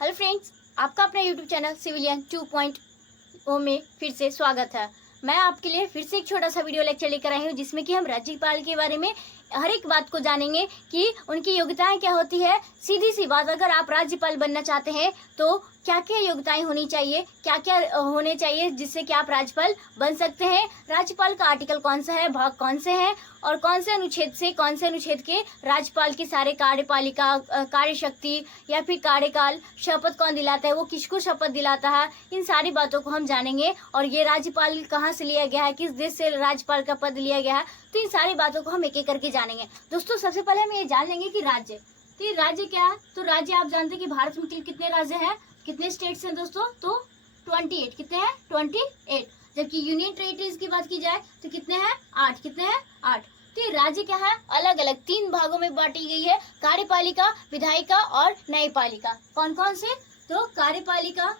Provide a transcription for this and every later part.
Hello friends, आपका अपना YouTube channel civilian 2.0 में फिर से स्वागत है। मैं आपके लिए फिर से एक छोटा सा वीडियो लेक्चर लेकर आई हूँ जिसमें कि हम राज्यपाल के बारे में हर एक बात को जानेंगे कि उनकी योग्यताएं क्या होती है। सीधी सी बात, अगर आप राज्यपाल बनना चाहते हैं तो क्या क्या योग्यताएं होनी चाहिए, क्या क्या होने चाहिए जिससे कि आप राज्यपाल बन सकते हैं। राज्यपाल का आर्टिकल कौन सा है, भाग कौन से हैं और कौन से अनुच्छेद के राज्यपाल के सारे कार्यपालिका, कार्य शक्ति या फिर कार्यकाल, शपथ कौन दिलाता है, वो किसको शपथ दिलाता है, इन सारी बातों को हम जानेंगे। और ये राज्यपाल कहाँ से लिया गया है, किस देश से राज्यपाल का पद लिया गया है, तो इन सारी बातों को हम एक एक करके जानेंगे। दोस्तों, सबसे पहले हम ये जान लेंगे कि राज्य, तो ये राज्य क्या है। तो राज्य आप जानते हैं कि भारत में कितने राज्य हैं, कितने स्टेट्स हैं दोस्तों, तो 28। कितने हैं? 28। जबकि यूनियन टेरिटरीज की बात की जाए तो कितने हैं? 8। कितने हैं? 8। तो ये राज्य क्या है, अलग अलग 3 भागों में बांटी गई है, कार्यपालिका, विधायिका और न्यायपालिका। कौन कौन से? तो कार्यपालिका,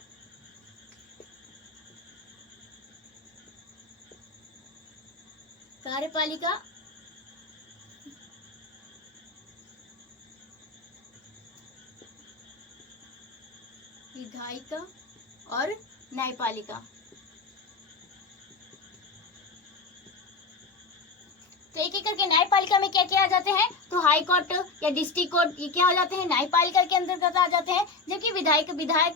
विधायिका और न्यायपालिका। तो एक एक करके न्यायपालिका में क्या क्या आ जाते हैं, तो हाई कोर्ट या डिस्ट्रिक्ट कोर्ट, ये क्या हो जाते हैं, न्यायपालिका के अंतर्गत आ जाते हैं। जबकि विधायक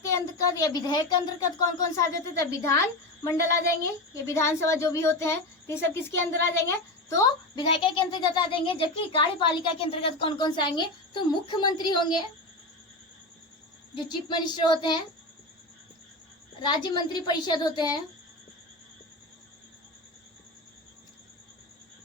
के अंतर्गत या विधेयक के अंतर्गत कौन कौन सा आ जाते हैं, तो विधान मंडल आ जाएंगे, ये विधानसभा जो भी होते हैं, ये सब किसके अंदर आ जाएंगे, तो विधायिका के अंतर्गत आ जाएंगे। जबकि कार्यपालिका के अंतर्गत कौन कौन से आएंगे, तो मुख्यमंत्री होंगे, जो चीफ मिनिस्टर होते हैं, राज्य मंत्री परिषद होते हैं,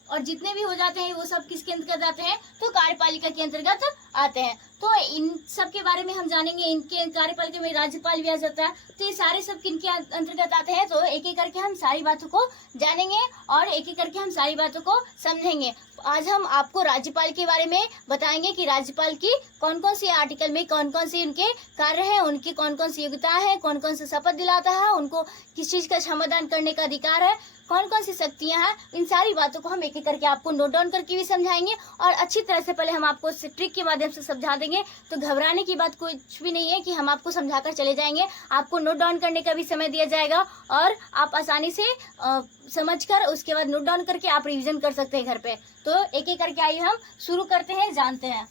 और जितने भी हो जाते हैं वो सब किसके अंतर्गत आते हैं, तो कार्यपालिका के अंतर्गत आते हैं। तो इन सब के बारे में हम जानेंगे। इनके कार्यपालिका में राज्यपाल भी आ जाता है, तो ये सारे सब किनके अंतर्गत आते हैं, तो एक एक करके हम सारी बातों को जानेंगे और एक एक करके हम सारी बातों को समझेंगे। आज हम आपको राज्यपाल के बारे में बताएंगे कि राज्यपाल की कौन कौन सी आर्टिकल में कौन कौन सी उनके कार्य हैं, उनकी कौन कौन सी योग्यताएं हैं, कौन कौन सी शपथ दिलाता है, उनको किस चीज का समाधान करने का अधिकार है, कौन कौन सी शक्तियां हैं। इन सारी बातों को हम एक एक करके आपको नोट डाउन करके भी समझाएंगे और अच्छी तरह से पहले हम आपको ट्रिक के माध्यम से समझा देंगे। तो घबराने की बात कुछ भी नहीं है कि हम आपको समझाकर चले जाएंगे। आपको नोट डाउन करने का भी समय दिया जाएगा और आप आसानी से समझकर उसके बाद नोट डाउन करके आप रिवीजन कर सकते हैं घर पे। तो एक एक करके आइए हम शुरू करते हैं, जानते हैं।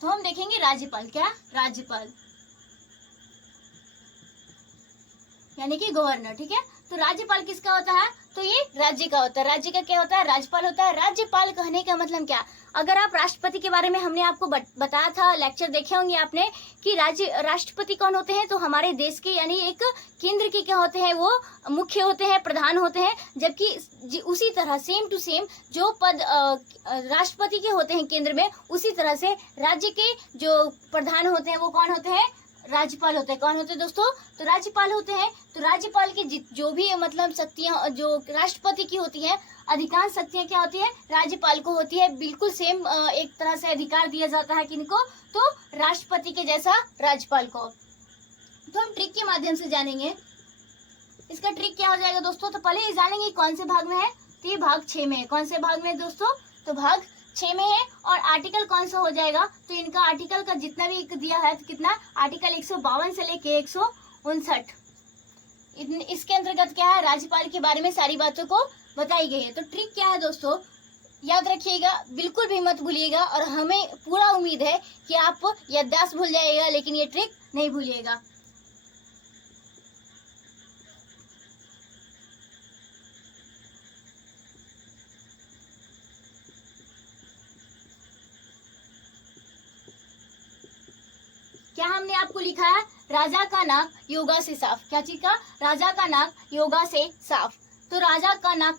तो हम देखेंगे राज्यपाल, क्या राज्यपाल यानी कि गवर्नर, ठीक है। तो राज्यपाल किसका होता है, तो ये राज्य का होता है। राज्य का क्या होता है, राज्यपाल होता है। राज्यपाल कहने का मतलब क्या, अगर आप राष्ट्रपति के बारे में हमने आपको बताया था, लेक्चर देखे होंगे आपने कि राष्ट्रपति कौन होते हैं, तो हमारे देश के यानी एक केंद्र के क्या होते हैं, वो मुख्य होते हैं, प्रधान होते हैं। जबकि उसी तरह सेम टू सेम जो पद राष्ट्रपति के होते हैं केंद्र में, उसी तरह से राज्य के जो प्रधान होते हैं वो कौन होते हैं, राज्यपाल होते हैं। कौन होते हैं दोस्तों, तो राज्यपाल होते हैं। तो राज्यपाल की जो भी मतलब शक्तियां जो राष्ट्रपति की होती हैं, अधिकांश शक्तियां क्या होती है, राज्यपाल को होती है। बिल्कुल सेम एक तरह से अधिकार दिया जाता है किनको, तो राष्ट्रपति के जैसा राज्यपाल को। तो हम ट्रिक के माध्यम से जानेंगे। इसका ट्रिक क्या हो जाएगा दोस्तों, तो पहले ये जानेंगे कौन से भाग में है, तो ये भाग 6 में है। कौन से भाग में है दोस्तों, तो भाग 6 में है। और आर्टिकल कौन सा हो जाएगा, तो इनका आर्टिकल का जितना भी दिया है, तो कितना, आर्टिकल 152 से लेके 159, इसके अंतर्गत क्या है, राज्यपाल के बारे में सारी बातों को बताई गई है। तो ट्रिक क्या है दोस्तों, याद रखिएगा, बिल्कुल भी मत भूलिएगा। और हमें पूरा उम्मीद है कि आप याददाश्त भूल जाइएगा, लेकिन ये ट्रिक नहीं भूलिएगा। क्या हमने आपको लिखा है, राजा का नाक योगा से साफ। क्या चीज का, राजा का नाक योगा से साफ। तो राजा का नाक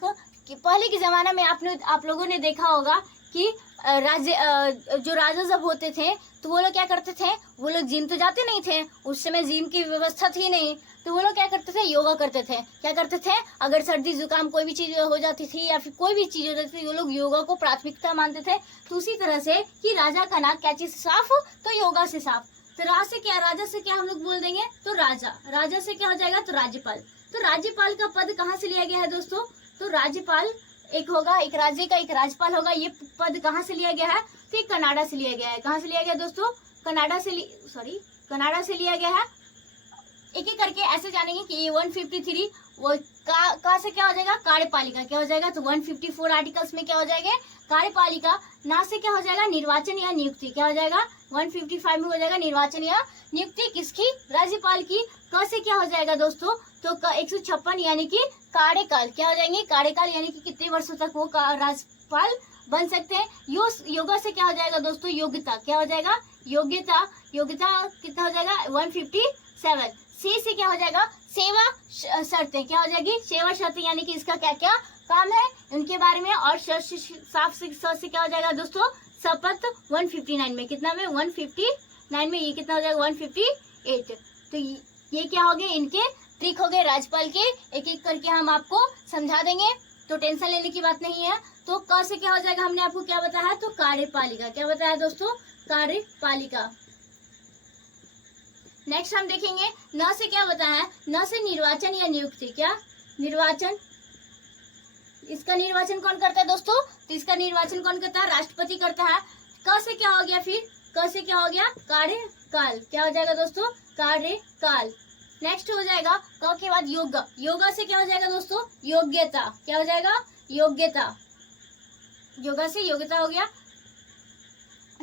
पहले के जमाना में आप लोगों ने देखा होगा कि जो राजा जब होते थे तो वो लोग क्या करते थे, वो लोग जिम तो जाते नहीं थे, उस समय जिम की व्यवस्था थी नहीं, तो वो लोग क्या करते थे, योगा करते थे। क्या करते थे, अगर सर्दी जुकाम कोई भी चीज हो जाती थी या फिर कोई भी चीज हो जाती थी, वो लोग योगा को प्राथमिकता मानते थे। तो उसी तरह से कि राजा का नाक क्या चीज साफ, तो योगा से साफ। तो राजा से क्या हम लोग बोल देंगे, तो राजा से क्या हो जाएगा, तो राज्यपाल। तो राज्यपाल का पद कहाँ से लिया गया है दोस्तों, तो राज्यपाल एक होगा, एक राज्य का एक राज्यपाल होगा। ये पद कहाँ से लिया गया है? तो ये कनाडा से लिया गया है। कहाँ से लिया गया दोस्तों? कनाडा से लिया गया है। एक एक करके ऐसे जानेंगे कि ये 153 वो कहाँ से क्या हो जाएगा? कार्यपालिका क्या हो जाएगा? तो 154 आर्टिकल्स में क्या हो जाएगा? कार्यपालिका। ना से क्या हो जाएगा? निर्वाचन या नियुक्ति। क्या हो जाएगा? 155 में हो जाएगा निर्वाचन या नियुक्ति किसकी? राज्यपाल की। क से क्या हो जाएगा दोस्तों? तो 156 यानी कि कार्यकाल। क्या हो जाएंगे? कार्यकाल यानी कि कितने वर्षों तक वो राज्यपाल बन सकते हैं। योगा से क्या हो जाएगा दोस्तों? योग्यता। क्या हो जाएगा? योग्यता। योग्यता कितना हो जाएगा? 157। से क्या हो जाएगा? सेवा शर्तें। क्या हो जाएगी? सेवा शर्तें यानी कि इसका क्या क्या काम है उनके बारे में। और साफ से क्या हो जाएगा दोस्तों? शपथ 159 में। कितना में? 159 में। ये कितना हो जाएगा? 158। तो ये क्या हो गए? इनके ट्रिक हो गए राज्यपाल के। एक एक करके हम आपको समझा देंगे, तो टेंशन लेने की बात नहीं है। तो क से क्या हो जाएगा? हमने आपको क्या बताया है? तो कार्यपालिका। क्या बताया दोस्तों? कार्यपालिका। नेक्स्ट हम देखेंगे न से क्या बताया है? न से निर्वाचन या नियुक्ति। क्या? निर्वाचन। इसका निर्वाचन कौन करता है दोस्तों? तो इसका निर्वाचन कौन करता है? राष्ट्रपति करता है। क से क्या हो गया? फिर क से क्या हो गया? कार्यकाल। क्या हो जाएगा दोस्तों? कार्यकाल। नेक्स्ट हो जाएगा क के बाद योगा। योगा से क्या हो जाएगा दोस्तों? योग्यता। क्या हो जाएगा? योग्यता। योगा से योग्यता हो गया।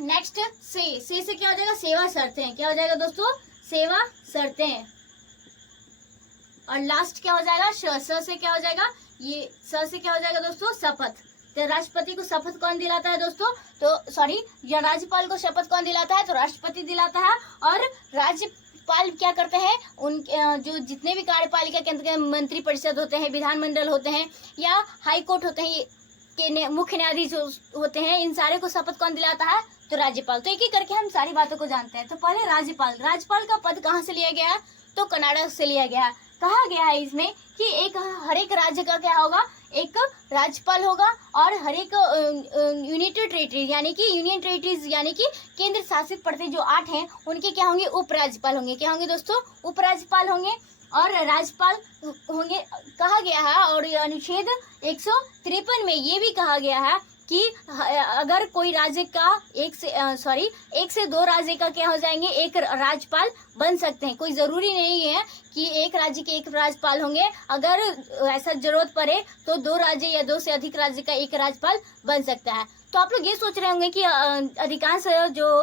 नेक्स्ट से क्या हो जाएगा? सेवा शर्तें। क्या हो जाएगा दोस्तों? सेवा शर्तें। और लास्ट क्या हो जाएगा? स से क्या हो जाएगा? ये स से क्या हो जाएगा दोस्तों? शपथ। तो राष्ट्रपति को शपथ कौन दिलाता है दोस्तों? तो सॉरी, राज्यपाल को शपथ कौन दिलाता है? तो राष्ट्रपति दिलाता है। और राज्यपाल क्या करते हैं? उन जो जितने भी कार्यपालिका के अंतर्गत मंत्री परिषद होते हैं, विधानमंडल होते हैं या हाई कोर्ट होते हैं के मुख्य न्यायाधीश होते हैं, इन सारे को शपथ कौन दिलाता है? तो राज्यपाल। तो एक एक करके हम सारी बातों को जानते हैं। तो पहले राज्यपाल। राज्यपाल का पद कहाँ से लिया गया है? तो कनाडा से लिया गया है। कहा गया है इसमें कि हर एक राज्य का क्या होगा? एक राज्यपाल होगा। और हर एक यूनिटेड टेरिटरी यानी कि यूनियन टेरिटरीज यानी कि केंद्र शासित प्रदेश जो 8 हैं उनके क्या होंगे? उपराज्यपाल होंगे। क्या होंगे दोस्तों? उपराज्यपाल होंगे। और राज्यपाल होंगे कहा गया है। और अनुच्छेद 153 में ये भी कहा गया है कि अगर कोई राज्य का एक से दो राज्य का क्या हो जाएंगे? एक राज्यपाल बन सकते हैं। कोई जरूरी नहीं है कि एक राज्य के एक राज्यपाल होंगे। अगर ऐसा जरूरत पड़े तो 2 राज्य या 2 से अधिक राज्य का एक राज्यपाल बन सकता है। तो आप लोग ये सोच रहे होंगे कि अधिकांश जो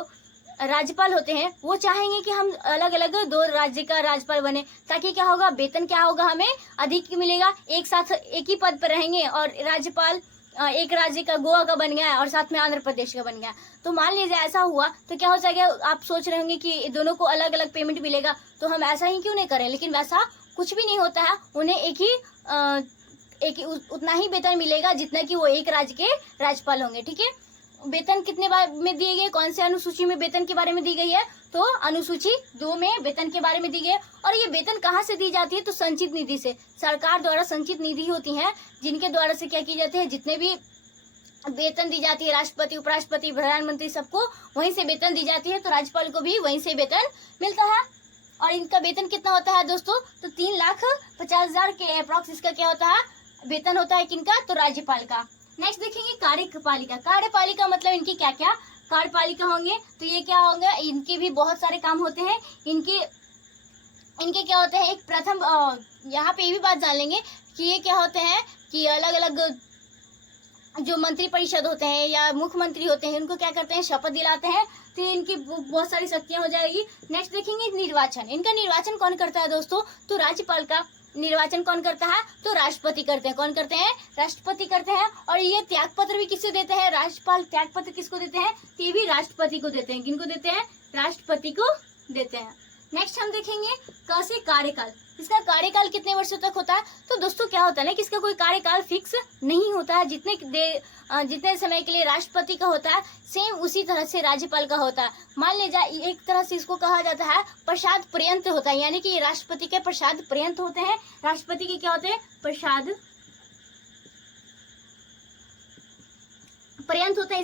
राज्यपाल होते हैं वो चाहेंगे कि हम अलग अलग 2 राज्य का राज्यपाल बने, ताकि क्या होगा? वेतन क्या होगा? हमें अधिक मिलेगा। एक साथ एक ही पद पर रहेंगे। और राज्यपाल एक राज्य का गोवा का बन गया और साथ में आंध्र प्रदेश का बन गया। तो मान लीजिए ऐसा हुआ तो क्या हो जाएगा? आप सोच रहे होंगे कि दोनों को अलग अलग पेमेंट मिलेगा, तो हम ऐसा ही क्यों नहीं करें? लेकिन वैसा कुछ भी नहीं होता है। उन्हें एक उतना ही वेतन मिलेगा जितना कि वो एक राज्य के राज्यपाल होंगे। ठीक है। वेतन कितने बार में दिए गए? कौन से अनुसूची में वेतन के बारे में दी गई है? तो अनुसूची 2 में वेतन के बारे में दी गई है। और ये वेतन कहाँ से दी जाती है? तो संचित निधि से। सरकार द्वारा संचित निधि होती है जिनके द्वारा से क्या की जाती है? जितने भी वेतन दी जाती है राष्ट्रपति, उपराष्ट्रपति, प्रधानमंत्री, सबको वहीं से वेतन दी जाती है। तो राज्यपाल को भी वहीं से वेतन मिलता है। और इनका वेतन कितना होता है दोस्तों? तो 3,50,000 के अप्रॉक्स इसका क्या होता है? वेतन होता है। किनका? तो राज्यपाल का। नेक्स्ट देखेंगे कार्यपालिका। कार्यपालिका मतलब इनकी क्या क्या कार्यपालिका होंगे? तो ये क्या होंगे? इनके भी बहुत सारे काम होते हैं। इनके क्या होते हैं? एक प्रथम यहाँ पे ये भी बात जान लेंगे कि ये क्या होते हैं कि अलग अलग जो मंत्री परिषद होते हैं या मुख्यमंत्री होते हैं उनको क्या करते हैं? शपथ दिलाते हैं। तो इनकी बहुत सारी शक्तियां हो जाएगी। नेक्स्ट देखेंगे निर्वाचन। इनका निर्वाचन कौन करता है दोस्तों? तो राज्यपाल का निर्वाचन कौन करता है? तो राष्ट्रपति करते हैं। कौन करते हैं? राष्ट्रपति करते हैं। और ये त्याग पत्र भी किससे देते हैं? राज्यपाल त्याग पत्र किसको देते हैं? तो ये भी राष्ट्रपति को देते हैं। किनको देते हैं? राष्ट्रपति को देते हैं। नेक्स्ट हम देखेंगे क से कार्यकाल। इसका कार्यकाल कितने वर्षों तक होता है? तो दोस्तों क्या होता है ना कि इसका कोई कार्यकाल फिक्स नहीं होता है। जितने समय के लिए राष्ट्रपति का होता है सेम उसी तरह से राज्यपाल का होता है। मान लीजिए एक तरह से इसको कहा जाता है प्रसाद पर्यंत होता है, यानी कि ये राष्ट्रपति के प्रसाद पर्यंत होते हैं। राष्ट्रपति के क्या होते हैं? प्रसाद पर्यंत होता है।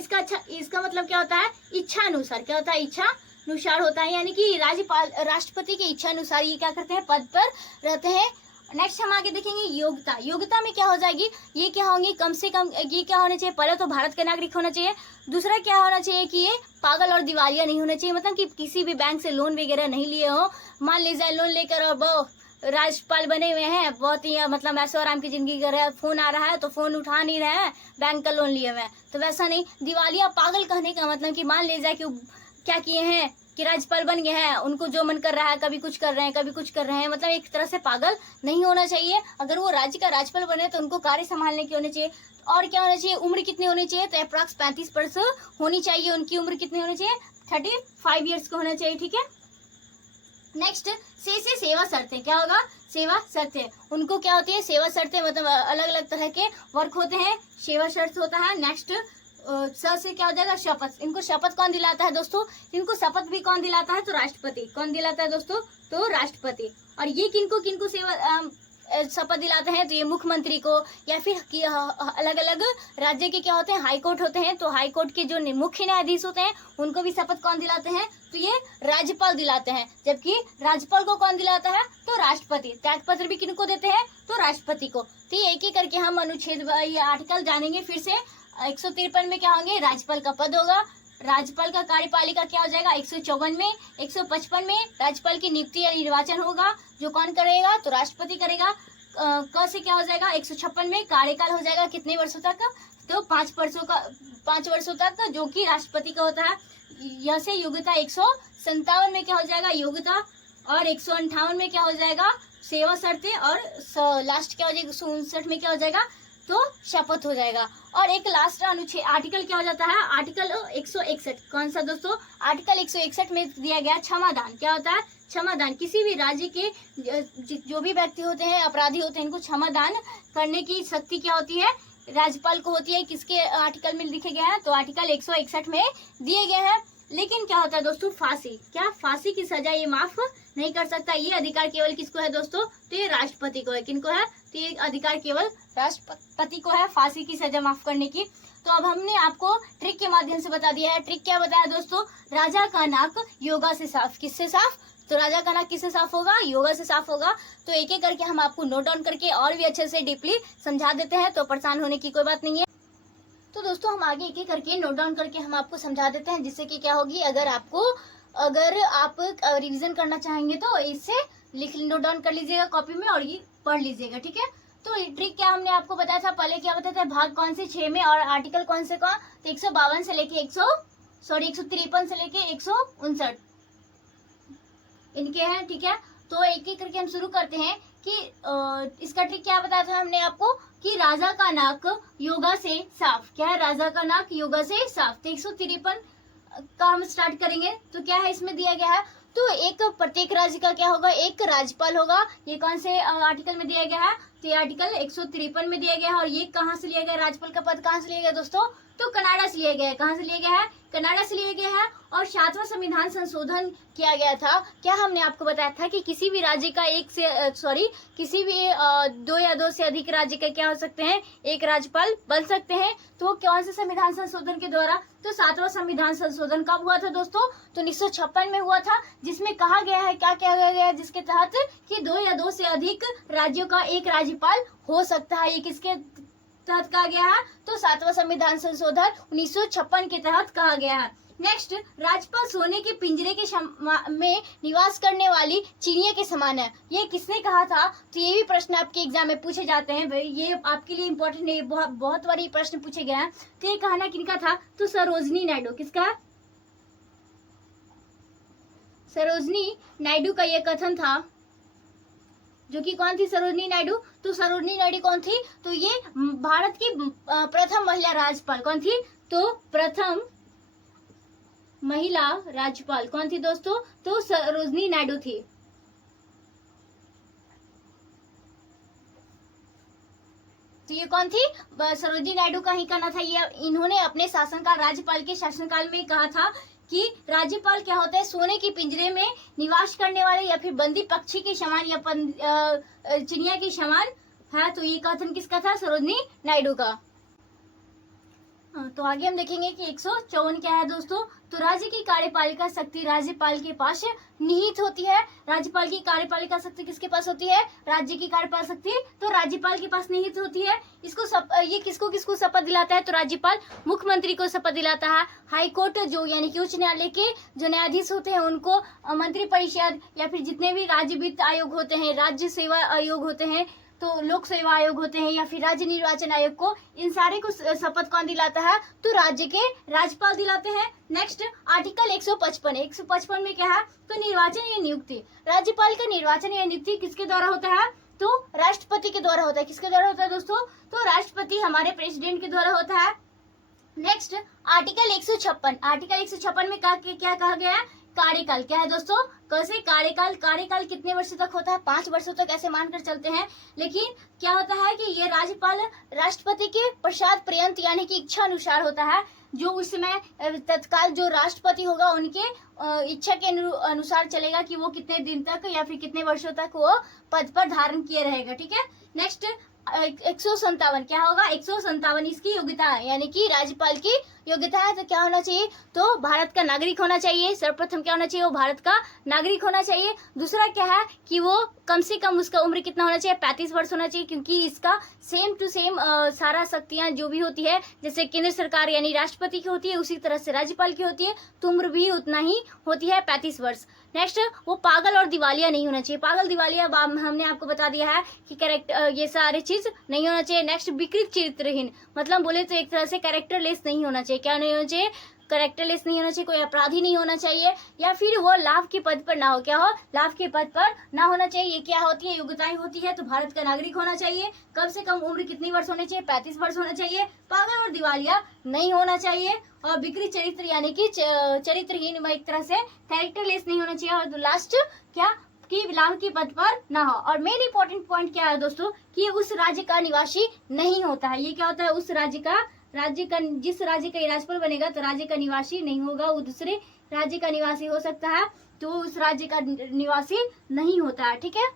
इसका मतलब क्या होता है? इच्छा अनुसार। क्या होता है? इच्छा अनुसार होता है, यानी कि राष्ट्रपति की इच्छा अनुसार ये क्या करते हैं? पद पर रहते हैं। नेक्स्ट हम आगे देखेंगे योग्यता। योग्यता में क्या हो जाएगी, ये क्या होंगी, कम से कम ये क्या होना चाहिए, पहले तो भारत का नागरिक होना चाहिए, दूसरा क्या होना चाहिए कि ये पागल और दिवालिया नहीं होना चाहिए, मतलब कि किसी भी बैंक से लोन वगैरह नहीं लिए हो। मान लीजिए लोन लेकर और वो राज्यपाल बने हुए हैं, बहुत ही मतलब ऐशो आराम की जिंदगी कर रहे हैं, फोन आ रहा है तो फोन उठा नहीं रहे हैं, बैंक का लोन लिए हुए हैं, तो वैसा नहीं। दिवालिया पागल कहने का मतलब कि मान लीजिए कि क्या किए हैं कि राज्यपाल बन गए हैं, उनको जो मन कर रहा है, कभी कुछ कर रहे हैं, कभी कुछ कर रहे हैं, मतलब एक तरह से पागल नहीं होना चाहिए। अगर वो राज्य का राज्यपाल बने तो उनको कार्य संभालने की होनी चाहिए। और क्या होना चाहिए, उम्र कितनी होनी चाहिए, तो अप्रॉक्स 35 वर्ष होनी चाहिए। उनकी उम्र कितनी होनी चाहिए, 35 ईयर्स को होना चाहिए, ठीक है। नेक्स्ट से सेवा शर्तें, क्या होगा, सेवा शर्तें, उनको क्या होती है, सेवा शर्तें, मतलब अलग अलग तरह के वर्क होते हैं, सेवा शर्त होता है। नेक्स्ट स से क्या हो जाएगा, शपथ। इनको शपथ कौन दिलाता है दोस्तों, इनको शपथ भी कौन दिलाता है, तो राष्ट्रपति। कौन दिलाता है दोस्तों, तो राष्ट्रपति। और ये किनको किनको सेवा शपथ दिलाते हैं, तो ये मुख्यमंत्री को, या फिर अलग अलग राज्य के क्या होते हैं, हाई कोर्ट होते हैं, तो हाई कोर्ट के जो मुख्य न्यायाधीश होते हैं उनको भी शपथ कौन दिलाते हैं, तो ये राज्यपाल दिलाते हैं। जबकि राज्यपाल को कौन दिलाता है, तो राष्ट्रपति। त्यागपत्र भी किनको देते हैं, तो राष्ट्रपति को। तो ये एक एक करके हम अनुच्छेद ये आर्टिकल जानेंगे फिर से। 153 में क्या होंगे, राज्यपाल का पद होगा। राज्यपाल का कार्यपालिका क्या हो जाएगा, 154 में। 155 में राज्यपाल की नियुक्ति या निर्वाचन होगा, जो कौन करेगा, तो राष्ट्रपति करेगा। क से क्या हो जाएगा, 156 में कार्यकाल हो जाएगा कितने वर्षों तक, तो 5 वर्षों तक, जो कि राष्ट्रपति का होता है। यह से योग्यता 157 में क्या हो जाएगा, योग्यता। और 158 में क्या हो जाएगा, सेवा शर्तें। और लास्ट क्या हो जाएगा, 159 में क्या हो जाएगा, तो शपथ हो जाएगा। और एक लास्ट अनुच्छेद आर्टिकल क्या हो जाता है, आर्टिकल 161। कौन सा दोस्तों, आर्टिकल 161 में दिया गया क्षमादान। क्या होता है, क्षमादान। किसी भी राज्य के जो भी व्यक्ति होते हैं, अपराधी होते हैं, इनको क्षमादान करने की शक्ति क्या होती है, राज्यपाल को होती है। किसके आर्टिकल में लिखे गए हैं, तो आर्टिकल 161 में दिए गए हैं। लेकिन क्या होता है दोस्तों, फांसी। क्या, फांसी की सजा ये माफ नहीं कर सकता। ये अधिकार केवल किसको है दोस्तों, तो ये राष्ट्रपति को है। किनको है, तो ये अधिकार केवल राष्ट्रपति को है, फांसी की सजा माफ करने की। तो अब हमने आपको ट्रिक के माध्यम से बता दिया है। ट्रिक क्या बताया दोस्तों, राजा का नाक योगा से साफ। किससे साफ, तो राजा का नाक किससे साफ होगा, योगा से साफ होगा। तो एक एक करके हम आपको नोट डाउन करके और भी अच्छे से डीपली समझा देते हैं, तो परेशान होने की कोई बात नहीं है। तो दोस्तों हम आगे एक एक करके नोट डाउन करके हम आपको समझा देते हैं, जिससे कि क्या होगी, अगर आप रिवीजन करना चाहेंगे तो इससे नोट डाउन कर लीजिएगा कॉपी में और ये पढ़ लीजिएगा, ठीक है। तो ट्रिक क्या हमने आपको बताया था, पहले क्या बताया था, भाग कौन से 6 में, और आर्टिकल कौन से का, तो 152 से लेके 153 से लेके 159 इनके हैं, ठीक है। तो एक एक करके हम शुरू करते हैं कि इसका ट्रिक क्या बताया था हमने आपको, कि राजा का नाक योगा से साफ। क्या है, राजा का नाक योगा से साफ। तो 153 का हम स्टार्ट करेंगे। तो क्या है, इसमें दिया गया है, तो एक प्रत्येक राज्य का क्या होगा, एक राज्यपाल होगा। ये कौन से आर्टिकल में दिया गया है, तो ये आर्टिकल 153 में दिया गया है। और ये कहाँ से लिया गया, राज्यपाल का पद कहाँ से लिया गया दोस्तों, तो कनाडा से लिया गया है। कहाँ से लिया गया है, कनाडा से लिया गया है। और 7वां संविधान संशोधन किया गया था। क्या हमने आपको बताया था कि किसी भी राज्य का किसी भी 2 या 2 से अधिक राज्य का क्या हो सकते हैं, एक राज्यपाल बन सकते हैं। तो कौन से संविधान संशोधन के द्वारा, तो 7वां संविधान संशोधन कब हुआ था दोस्तों, तो 1956 में हुआ था। जिसमें कहा गया है, क्या कहा गया है, जिसके तहत कि 2 या 2 से अधिक राज्यों का एक राज्यपाल हो सकता है। ये किसके तहत कहा गया है, तो 7वां संविधान संशोधन 1956 के तहत कहा गया है। नेक्स्ट, राज्यपाल सोने के पिंजरे के में निवास करने वाली चिड़िया के समान है। ये किसने कहा था, तो ये भी प्रश्न आपके एग्जाम में पूछे जाते हैं। ये आपके लिए इम्पोर्टेंट है, बहुत बार ये प्रश्न पूछे गए हैं। तो ये कहना किनका था, तो सरोजनी नायडू। किसका, सरोजनी नायडू का ये कथन था, जो कि कौन थी, सरोजनी नायडू। तो सरोजनी नायडू कौन थी, तो ये भारत की प्रथम महिला राज्यपाल। कौन थी, तो प्रथम महिला राज्यपाल कौन थी दोस्तों, तो सरोजनी नायडू थी। तो ये कौन थी, सरोजनी नायडू का ही कहना था। ये इन्होंने अपने शासनकाल, राज्यपाल के शासनकाल में कहा था कि राज्यपाल क्या होता है, सोने के पिंजरे में निवास करने वाले या फिर बंदी पक्षी के समान या चिड़िया के समान है। तो ये कथन किसका था, सरोजनी नायडू का। तो आगे हम देखेंगे कि 154 क्या है दोस्तों। तो राज्य की कार्यपालिका शक्ति राज्यपाल के पास निहित होती है। राज्यपाल की कार्यपालिका शक्ति किसके पास होती है? राज्य की कार्यपालिका शक्ति तो राज्यपाल के पास निहित होती है। ये किसको किसको शपथ दिलाता है? तो राज्यपाल मुख्यमंत्री को शपथ दिलाता है। हाई कोर्ट जो यानी कि उच्च न्यायालय के जो न्यायाधीश होते हैं उनको मंत्री परिषद या फिर जितने भी राज्य वित्त आयोग होते हैं, राज्य सेवा आयोग होते हैं, तो लोक सेवा आयोग होते हैं या फिर राज्य निर्वाचन आयोग को, इन सारे को शपथ कौन दिलाता है? तो राज्य के राज्यपाल दिलाते हैं। नेक्स्ट आर्टिकल 155 में क्या है? तो निर्वाचन या नियुक्ति। राज्यपाल का निर्वाचन या नियुक्ति किसके द्वारा होता है? तो राष्ट्रपति के द्वारा होता है। किसके द्वारा होता है दोस्तों? तो राष्ट्रपति हमारे प्रेसिडेंट के द्वारा होता है। नेक्स्ट आर्टिकल 156 में क्या कहा गया है? कार्यकाल। क्या है दोस्तों? कैसे कार्यकाल कितने वर्षों तक होता है? 5 वर्षों तक ऐसे मानकर चलते हैं। लेकिन क्या होता है कि ये राज्यपाल राष्ट्रपति के पश्चात पर्यंत यानी कि इच्छा अनुसार होता है। जो उस समय तत्काल जो राष्ट्रपति होगा उनके इच्छा के अनुसार चलेगा कि वो कितने दिन तक या फिर कितने वर्षों तक वो पद पर धारण किए रहेगा। ठीक है। नेक्स्ट 157 क्या होगा? 157 इसकी योग्यता है, यानी कि राज्यपाल की योग्यता है। तो क्या होना चाहिए? तो भारत का नागरिक होना चाहिए। सर्वप्रथम क्या होना चाहिए? वो भारत का नागरिक होना चाहिए। दूसरा क्या है कि वो कम से कम उसका उम्र कितना होना चाहिए? 35 वर्ष होना चाहिए, क्योंकि इसका सेम टू सेम सारा शक्तियां जो भी होती है, जैसे केंद्र सरकार यानी राष्ट्रपति की होती है, उसी तरह से राज्यपाल की होती है, तो उम्र भी उतना ही होती है, 35 वर्ष। नेक्स्ट वो पागल और दिवालिया नहीं होना चाहिए। पागल दिवालिया हमने आपको बता दिया है कि कैरेक्टर ये सारे चीज नहीं होना चाहिए। नेक्स्ट विकृत चरित्रहीन, मतलब बोले तो एक तरह से कैरेक्टरलेस नहीं होना चाहिए। क्या नहीं होना चाहिए? कैरेक्टरलेस नहीं होना चाहिए। कोई अपराधी नहीं होना चाहिए, या फिर वो लाभ के पद पर ना हो। क्या हो? लाभ के पद पर ना होना चाहिए। ये क्या होती है? योग्यताएं होती है। तो भारत का नागरिक होना चाहिए। कम से कम उम्र कितनी वर्ष होनी चाहिए? 35 वर्ष होना चाहिए। पागल और दिवालिया नहीं होना चाहिए। और विकृत चरित्र यानी कि चरित्रहीन, एक तरह से कैरेक्टरलेस नहीं होना चाहिए। और लास्ट क्या कि लाभ के पद पर ना हो। और मेन इंपॉर्टेंट पॉइंट क्या है दोस्तों कि उस राज्य का निवासी नहीं होता है। ये क्या होता है? उस राज्य का जिस राज्य का राज्यपाल बनेगा तो राज्य का निवासी नहीं होगा, वो दूसरे राज्य का निवासी हो सकता है, तो उस राज्य का निवासी नहीं होता है। ठीक है।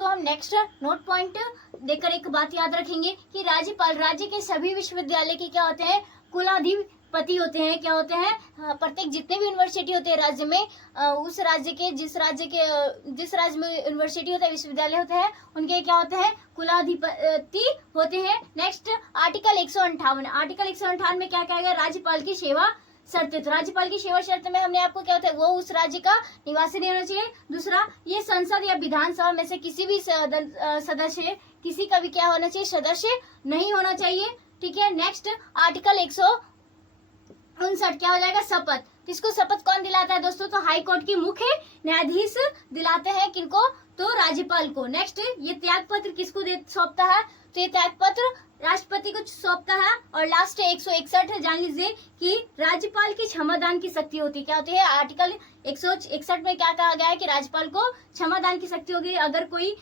तो हम नेक्स्ट नोट पॉइंट देकर एक बात याद रखेंगे कि राज्यपाल राज्य के सभी विश्वविद्यालय के क्या होते हैं? कुलाधिपति होते हैं। क्या होते हैं? प्रत्येक जितने भी यूनिवर्सिटी होते हैं राज्य में, उस राज्य के जिस राज्य में यूनिवर्सिटी होता है, विश्वविद्यालय होते हैं, उनके क्या होते हैं? कुलाधिपति होते हैं। नेक्स्ट आर्टिकल 158 में क्या कहा गया? राज्यपाल की सेवा शर्तें। तो राज्यपाल की सेवा शर्त में हमने आपको क्या होता है? वो उस राज्य का निवासी नहीं होना चाहिए। दूसरा, ये संसद या विधानसभा में से किसी भी सदस्य, किसी का भी क्या होना चाहिए? सदस्य नहीं होना चाहिए। ठीक है। नेक्स्ट आर्टिकल 159 क्या हो जाएगा? शपथ। किसको शपथ कौन दिलाता है दोस्तों? तो हाई कोर्ट की मुख्य न्यायाधीश दिलाते हैं। किनको? तो राज्यपाल को। नेक्स्ट ये त्याग पत्र किसको सौंपता है? तो ये त्याग पत्र राष्ट्रपति को सौंपता है। और लास्ट 161 जान लीजिए कि राज्यपाल की क्षमादान की शक्ति होती है। क्या होती है? आर्टिकल 161 में क्या कहा गया है कि राज्यपाल को क्षमादान की शक्ति होगी। अगर कोई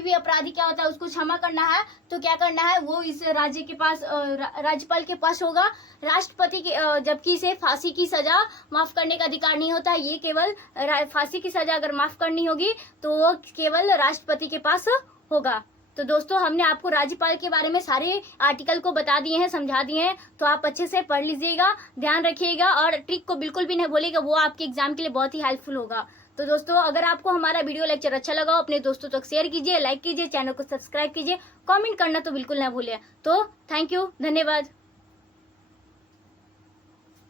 भी अपराधी क्या होता है उसको क्षमा करना है तो क्या करना है? वो इस राज्य के पास राज्यपाल के पास होगा। राष्ट्रपति के जबकि इसे फांसी की सजा माफ करने का अधिकार नहीं होता है। ये केवल फांसी की सजा अगर माफ करनी होगी तो वो केवल राष्ट्रपति के पास होगा। तो दोस्तों हमने आपको राज्यपाल के बारे में सारे आर्टिकल को बता दिए हैं, समझा दिए हैं, तो आप अच्छे से पढ़ लीजिएगा, ध्यान रखिएगा और ट्रिक को बिल्कुल भी नहीं भूलिएगा, वो आपके एग्जाम के लिए बहुत ही हेल्पफुल होगा। तो दोस्तों अगर आपको हमारा वीडियो लेक्चर अच्छा लगा अपने दोस्तों तक शेयर कीजिए, लाइक कीजिए, चैनल को सब्सक्राइब कीजिए, कमेंट करना तो बिल्कुल ना भूलिए। तो थैंक यू, धन्यवाद।